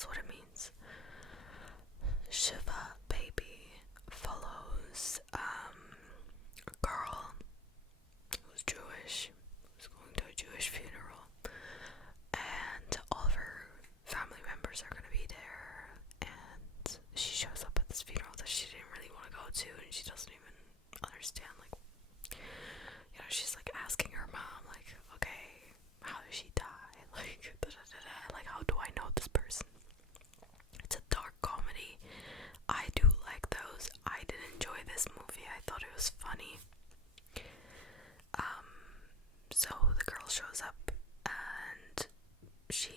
That's what it means. Shiva Baby follows a girl who's Jewish, who's going to a Jewish funeral, and all of her family members are going to be there, and she shows up at this funeral that she didn't really want to go to, and she doesn't even understand, like, she's like asking her mom, like, okay, how did she die, like, like, how do I know this person? It's a dark comedy. I do like those. I did enjoy this movie. I thought it was funny. So the girl shows up and she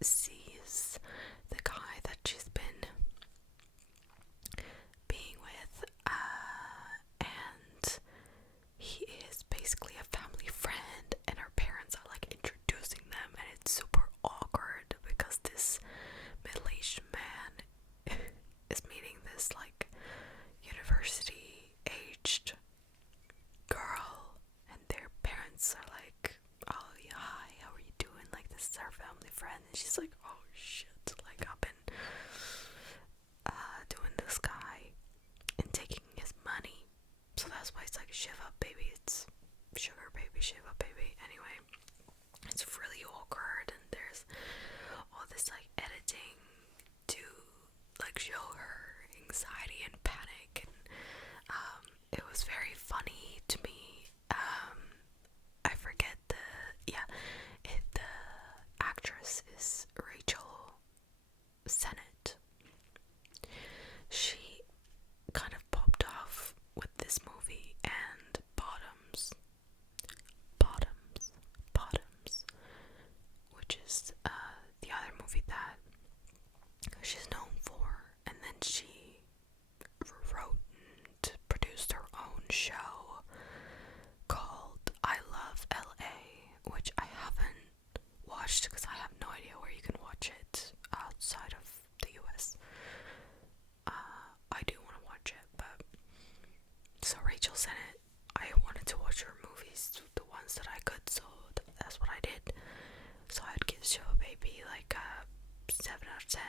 sees the guy that she's been being with, and he is basically a family friend, and her parents are like introducing them, and it's super awkward because this middle-aged man is meeting this like university-aged girl, and their parents are like, oh yeah, hi, how are you doing? Like, this is our family friend. And she's like, oh shit, like, I've been doing this guy and taking his money. So that's why it's like Shiva Baby. It's Sugar Baby, Shiva Baby. Anyway, it's really awkward, and there's all this like editing to like show her anxiety and panic, and it was very funny to me. I forget the actress is Rachel Sennett. She kind of popped off with this movie and Bottoms, which is the other movie that she's known for, and then she wrote and produced her own show called I Love LA, which I haven't watched because I have no idea where you can watch it outside of the US. I do want to watch it, but so Rachel Sennett, I wanted to watch her movies, the ones that I could, so that's what I did. So I'd give Shiva Baby like a 7 out of 10.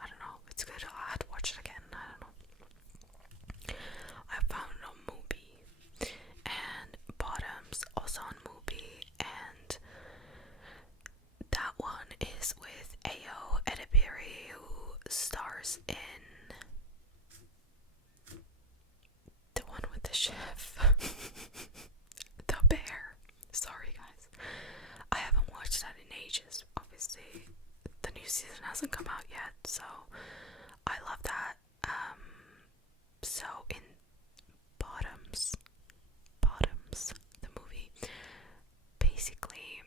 I don't know, it's good. I'll have to watch it again. I don't know. I found it on Mubi, and Bottoms also on Mubi, and that one is with Ayo Edebiri, who stars in the one with the chef, The Bear. Sorry guys, I haven't watched that in ages. Obviously the new season hasn't come out yet, so I love that. So in Bottoms, the movie, basically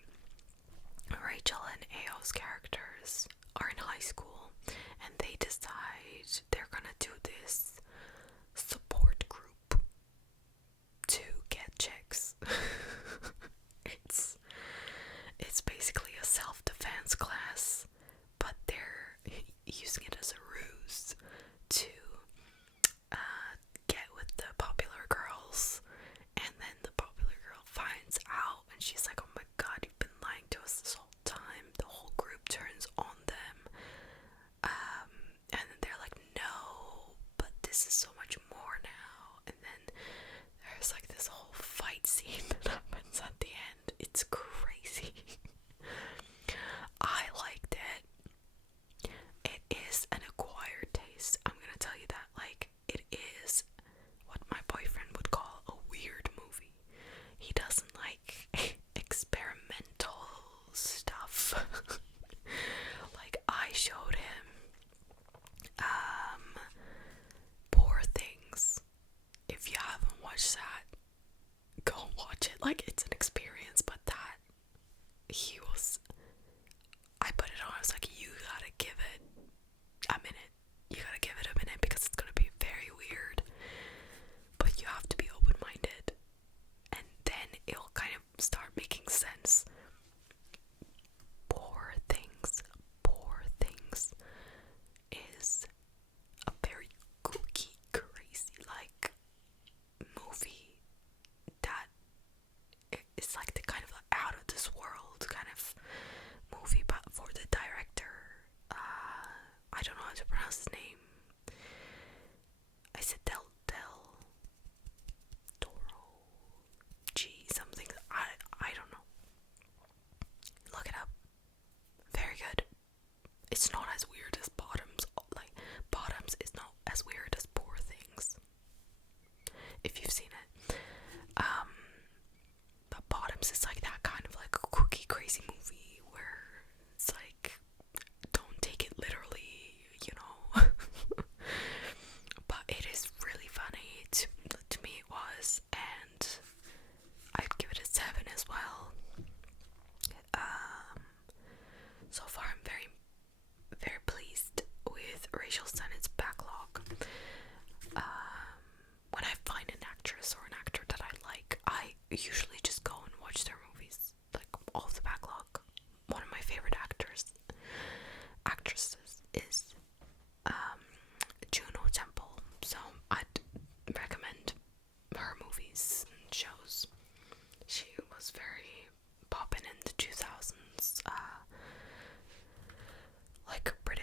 Rachel and Ao's characters are in high school, and they decide they're gonna do this support group to get chicks. It's basically a self-defense class, but they're using it as a ruse to get with the popular girls, and then the popular girl finds out, and she's like, oh my god, you've been lying to us this whole time. The whole group turns on them, and then they're like, no, but this is so much more now. And then there's like this whole fight scene that happens at the end. It's crazy. I liked it.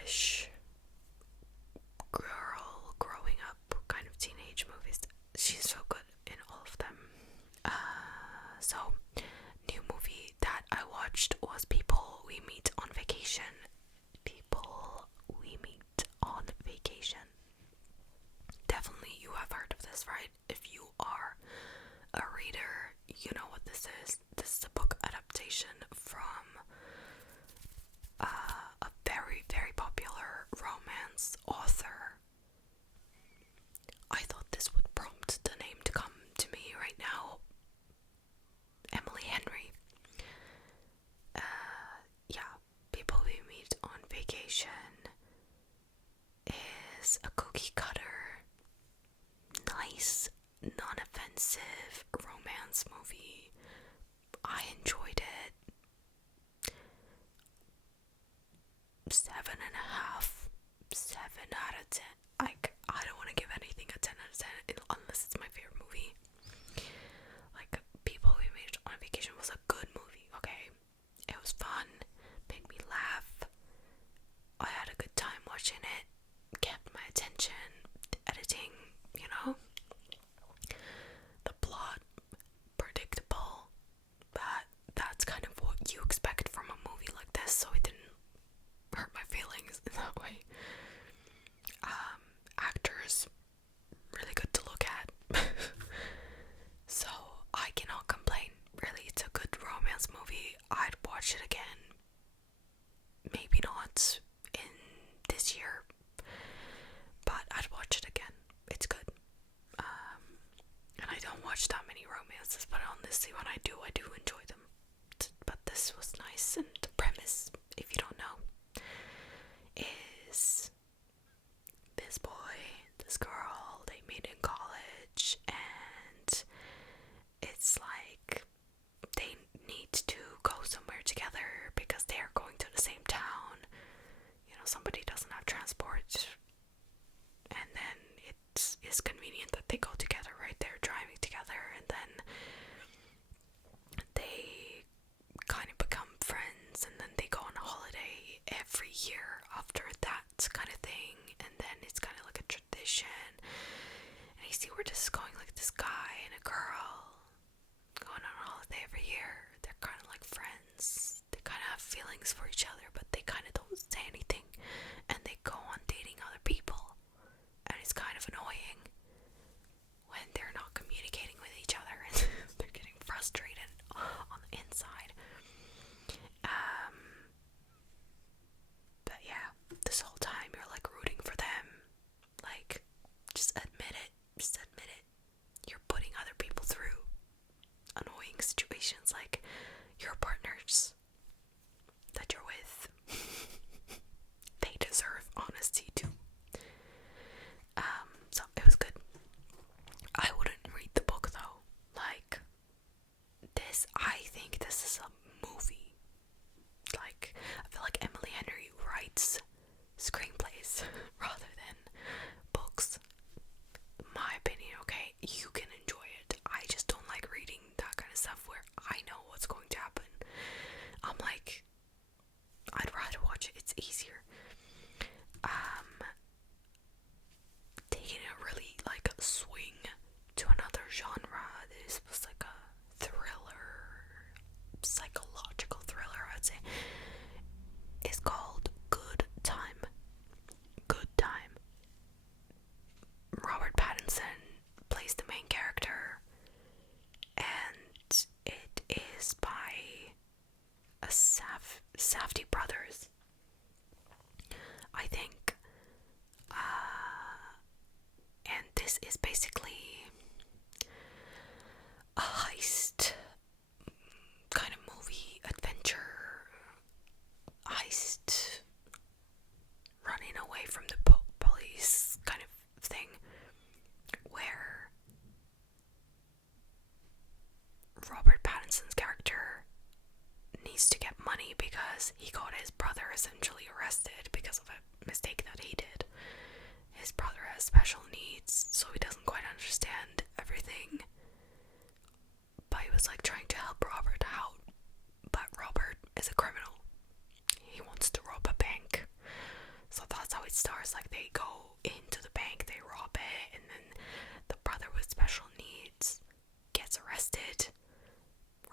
Jewish girl growing up kind of teenage movies. She's so good in all of them. So new movie that I watched was People We Meet on Vacation. People We Meet on Vacation. Definitely you have heard of this, right? If you are a reader, you know what this is. This is a book adaptation from a very, very popular romance author. I thought this would prompt the name to come to me right now. Emily Henry. Yeah, People We Meet on Vacation is a cookie cutter, nice, non-offensive romance movie. I enjoyed it. 7.5, 7 out of 10. I don't want to give anything a 10 out of 10 unless it's my favorite movie. Like, People We Made on Vacation was a good movie, okay? It was fun, made me laugh. I had a good time watching it, kept my attention. The editing, the plot, predictable, but that's kind of what you expect from a movie like this, so it didn't hurt my feelings in that way. Actors, really good to look at. So I cannot complain. Really, it's a good romance movie. I'd watch it again. Maybe not in this year, but I'd watch it again. It's good. And I don't watch that many romances, but honestly, when I do enjoy them. But this was nice, and the premise, if you don't know, is this boy, this girl, they meet in college, and it's like they need to go somewhere together because they are going to the same town. Somebody doesn't have transport, and then it is convenient that they go together, right? They're driving together, and then they kind of become friends, and then they go on a holiday every year after that kind of thing, and then it's kind of like a tradition. And you see where this is going, like this guy and a girl going on a holiday every year. They're kind of like friends. They kind of have feelings for each other, but they kind of don't say anything, and they go on dating other people, and it's kind of annoying when they're not communicating with each other and they're getting frustrated on the inside. But yeah, this whole time you're like rooting for them. Like, just admit it. You're putting other people through. stars. Like, they go into the bank, they rob it, and then the brother with special needs gets arrested.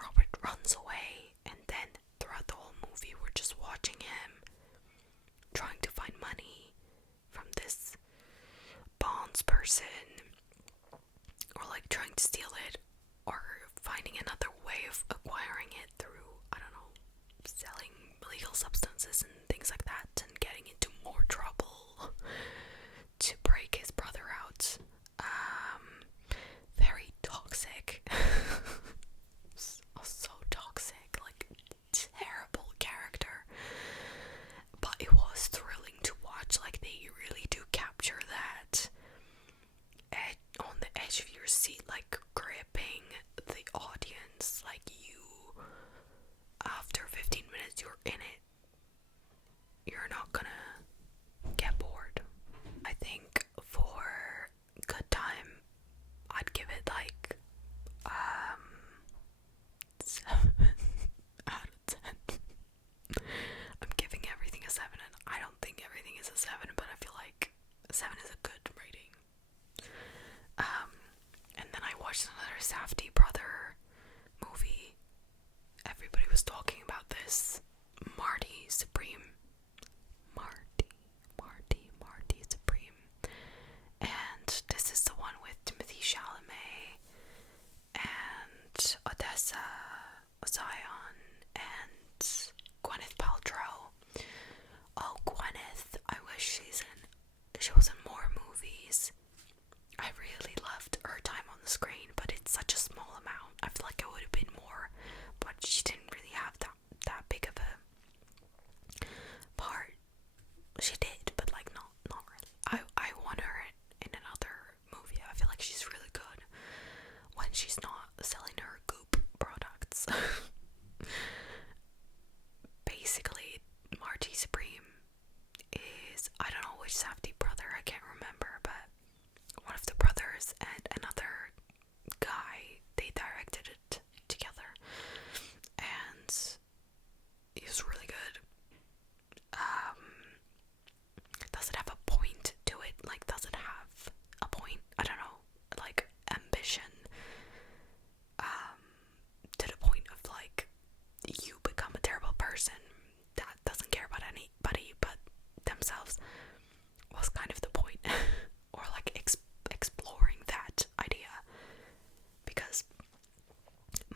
Robert runs away, and then throughout the whole movie we're just watching him trying to find money from this bonds person, or like trying to steal it, or finding another way of acquiring it through, I don't know, selling illegal substances and things like that, and getting into more trouble to break his brother out. Very toxic. So toxic, like terrible character. But it was thrilling to watch. Like, they really do capture that on the edge of your seat, like gripping the audience. Like, you, after 15 minutes you're in it, you're not gonna get bored. I think for good time I'd give it like 7 out of 10. I'm giving everything a 7, and I don't think everything is a 7, but I feel like a 7 is a good rating. And then I watched another Safdie brother movie. Everybody was talking about this. Marty Supreme. Marty Supreme. And this is the one with Timothée Chalamet and Odessa Zion and Gwyneth Paltrow. Oh, Gwyneth, I wish she was in more movies. I really loved her time on the screen, but it's such a small amount. I feel like it would have been more, but she didn't really have that big of a part. She did, but like not really. I want her in another movie. I feel like she's really good when she's not selling her Goop products. Basically, Marty Supreme is, I don't know which Safdie brother, I can't remember, but one of the brothers and another guy, they directed it together, and it was really good. Does it have a point to it? Like, does it have a point? I don't know, like ambition, to the point of like you become a terrible person that doesn't care about anybody but themselves, was kind of the point. Or like exploring that idea, because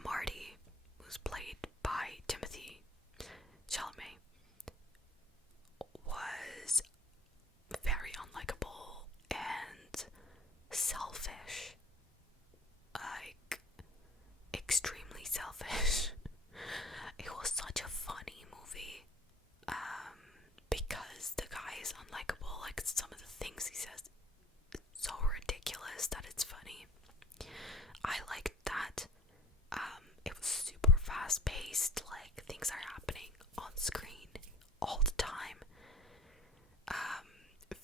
Marty, who's played by Timothée Chalamet, was very unlikable and selfish, like extremely selfish. It was such a funny movie, because the guy is unlikable. Like, some of the things he says, it's so ridiculous that it's funny. I liked that. It was super fast paced, like things are happening on screen all the time.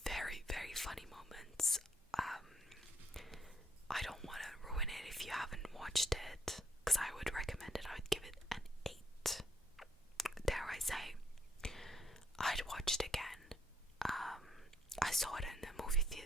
Very, very funny moments. I don't want to ruin it if you haven't watched it, because I would recommend it. I would give it an 8. Dare I say, I'd watch it again. I saw it in the movie theater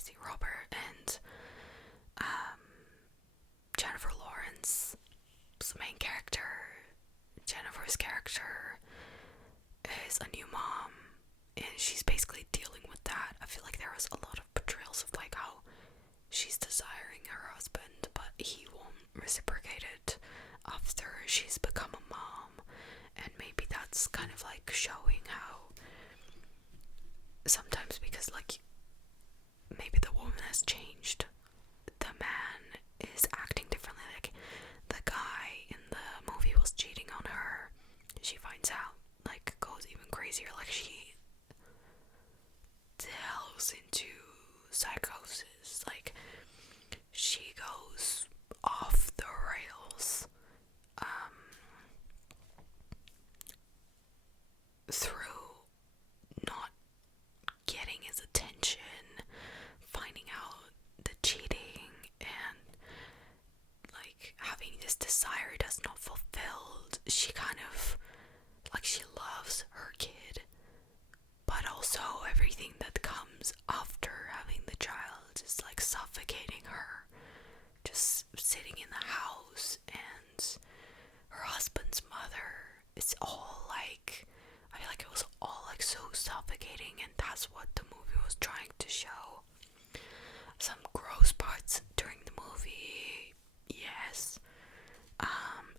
obviously Robert and Jennifer Lawrence, the main character. Jennifer's character is a new mom, and she's basically dealing with that. I feel like there was a lot of portrayals of like how she's desiring her husband, but he won't reciprocate it after she's become a mom, and maybe that's kind of like showing how sometimes, because like maybe the woman has changed, the man is acting differently. Like the guy in the movie was cheating on her, she finds out, like goes even crazier, like she delves into psychosis, like she goes off the rails through not getting his attention, finding out the cheating, and like having this desire that's not fulfilled. She kind of like, she loves her kid, but also everything that comes after having the child is like suffocating her, just sitting in the house. And her husband's mother, it's all like, I feel like it was all like so suffocating, and that's what the movie was trying to show. Some gross parts during the movie, yes,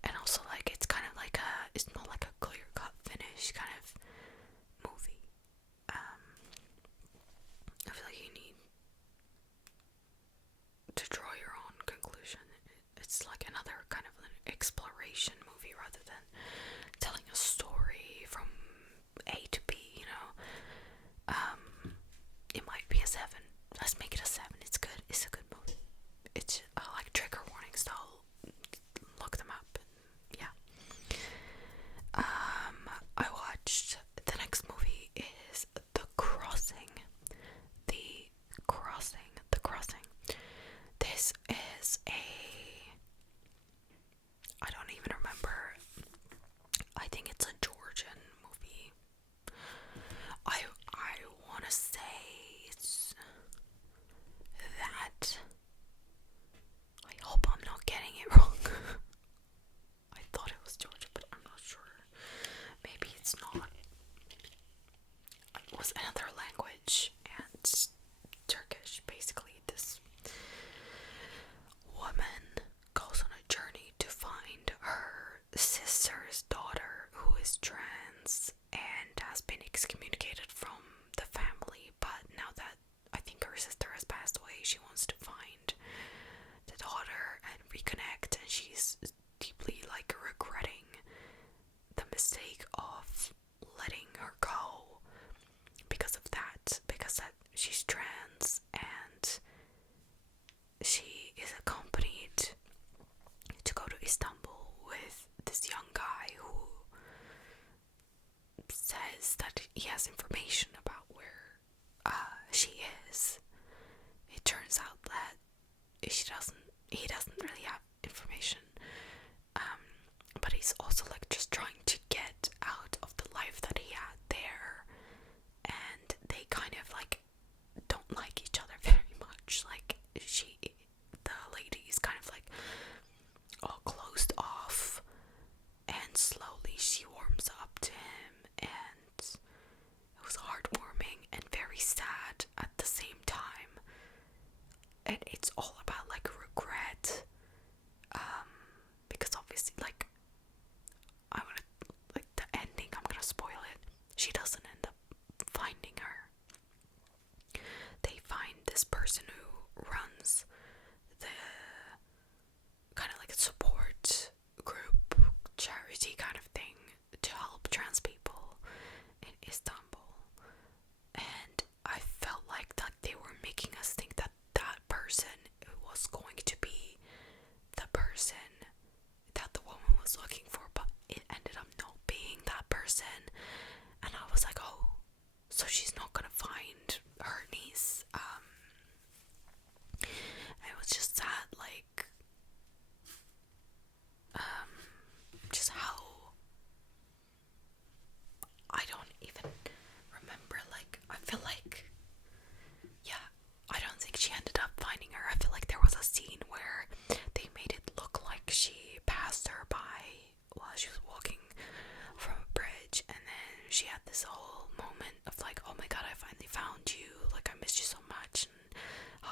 and also like it's kind of like it's not like a clear cut finish kind of movie. I feel like you need to draw your own conclusion. It's like another kind of an exploration movie rather than telling a story from A to B, you know. It might be a 7. Let's make it a 7. It's good. It's a good movie. It's like trigger warnings, so I'll look them up. And yeah. I watched, the next movie is The Crossing. The Crossing. This is I don't even remember. I think it's a Georgian movie. I want to say it's that. I hope I'm not getting it wrong. I thought it was Georgia, but I'm not sure. Maybe it's not. It was another language, and Turkish. Basically, this woman goes on a journey to find her sister's daughter, who is trans and has been excommunicated from the family. But now that I think her sister has passed away, she wants to find the daughter and reconnect, and she's deeply like regretting the mistake of letting her go because of that, because that she's trans, and she is accompanied to go to Istanbul with this young guy who says that he has information about where she is. It turns out that he doesn't really have information, but he's also like just trying to get out of the life that he had there, and they kind of like don't like each other very much. Like the lady is kind of like all closed off, and slowly she warms up to him, and it was heartwarming and very sad at the same time. And it's all about like regret, because obviously like I'm gonna, like the ending, I'm gonna spoil it. She doesn't end up finding her. They find this person who runs the kind of like a support group, charity kind of thing to help trans people in Istanbul. And I felt like that they were making us think that that person was going to be the person that the woman was looking for, but it ended up not being that person. And I was like, oh, so she's not gonna find her niece. It was just sad, like just how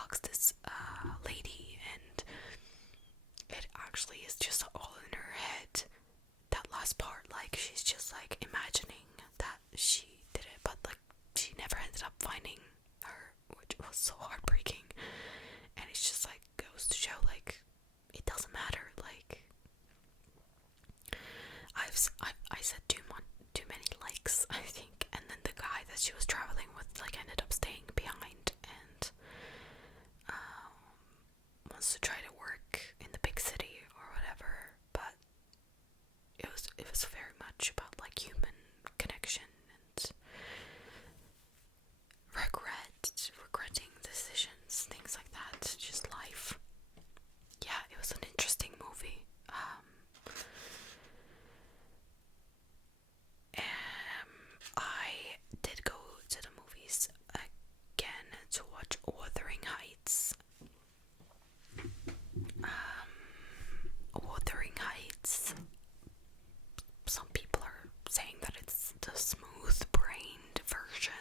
fucks this lady, and it actually is just all in her head. That last part, like, she's just like imagining that she did it, but like she never ended up finding her, which was so heartbreaking. And it's just like goes to show, like, it doesn't matter. Like, I said too many likes, I think, and then the guy that she was traveling with like ended up staying behind and wants to try to work in the big city or whatever. But it was very much about like human connection and regretting decisions, things like that, just life. Yeah, it was an interesting movie. I did go to the movies again to watch Wuthering Heights. Wuthering Heights. Some people are saying that it's the smooth-brained version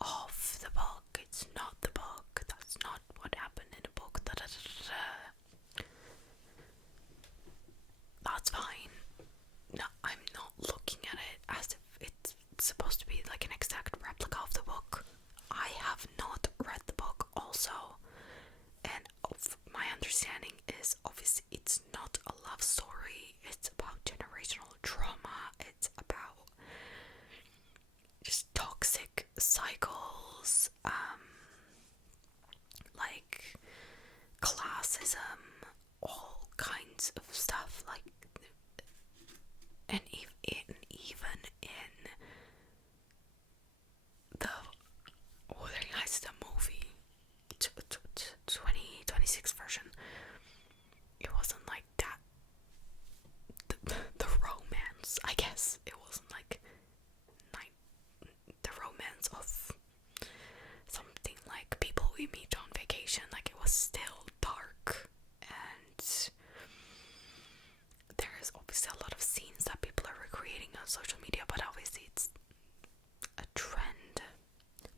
of the book. It's not the book. That's not what happened in the book. That's fine. No, I'm not looking at it as if it's supposed to be like an exact replica of the book. I have not read the book also, and my understanding is obviously it's not a love story. It's about generational trauma. It's about just toxic cycles, like classism, all kinds of stuff, like, and even in the Wuthering Heights, the movie, 2026 version, it wasn't like that. The romance, I guess, it wasn't like the romance of something like People We Meet on Vacation. Like, it was still dark, and there is obviously a lot of scenes that people are recreating on social media, but obviously it's a trend.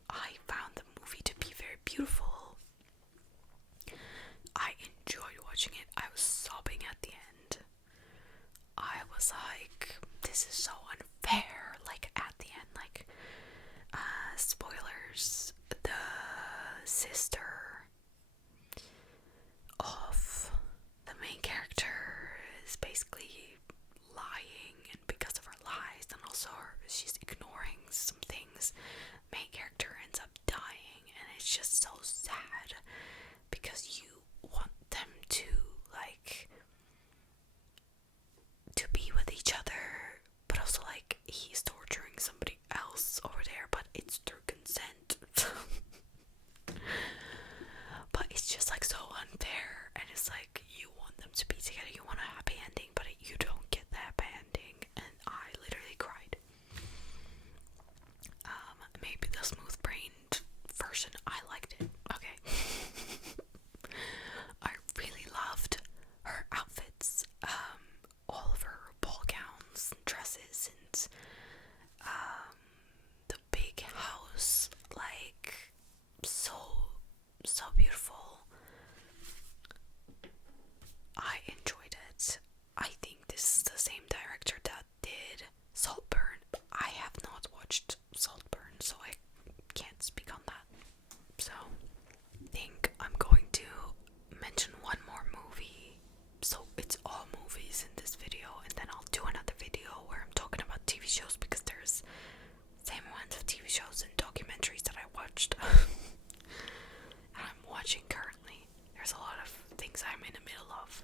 I found the movie to be very beautiful. I enjoyed watching it. I was sobbing at the end. I was like, this is so unfair. Like, at the end, like, spoilers, the sister of the main character is basically lying, and because of her lies, and also she's ignoring some things, main character ends up dying, and it's just so sad because you want them to, like, to be with each other, but also like he's torturing somebody else over there, but it's through consent. But it's just like so unfair, and it's like you want them to be together, you want a happy ending, but you don't get the happy ending, and I literally cried. Maybe the smooth-brained version, I liked it. Okay. I really loved her outfits, all of her ball gowns and dresses, and the big house, like, so beautiful. I enjoyed it. I think this is the same director that did Saltburn. I have not watched Saltburn, so I can't speak on that. So I think I'm going to mention one more movie. So it's all movies in this video, and then I'll do another video where I'm talking about TV shows, because there's same amounts of TV shows and documentaries that I watched and I'm watching currently. There's a lot of things I'm in the middle of.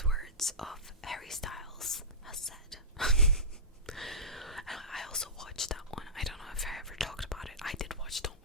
wise words of Harry Styles has said. I also watched that one. I don't know if I ever talked about it. I did watch Don't